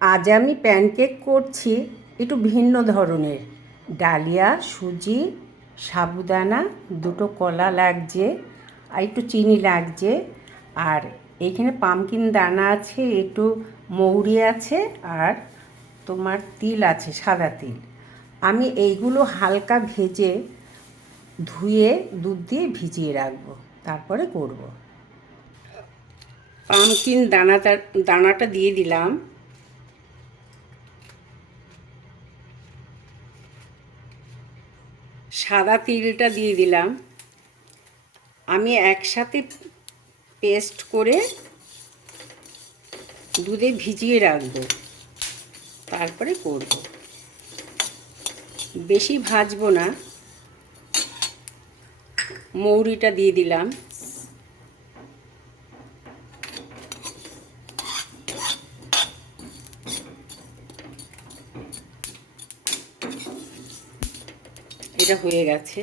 আজ আমি প্যানকেক করছি একটু ভিন্ন ধরনের। ডালিয়া, সুজি, সাবুদানা, দুটো কলা লাগছে, আর একটু চিনি লাগছে, আর এইখানে পামকিন দানা আছে, একটু মৌরি আছে, আর তোমার তিল আছে, সাদা তিল। আমি এইগুলো হালকা ভেজে ধুয়ে দুধ দিয়ে ভিজিয়ে রাখবো, তারপরে করব। পামকিন দানাটা দিয়ে দিলাম, সাদা তিলটা দিয়ে দিলাম। আমি একসাথে পেস্ট করে দুধে ভিজিয়ে রাখবো, তারপরে করব। বেশি ভাজবো না। মৌরিটা দিয়ে দিলাম, এটা হয়ে গেছে।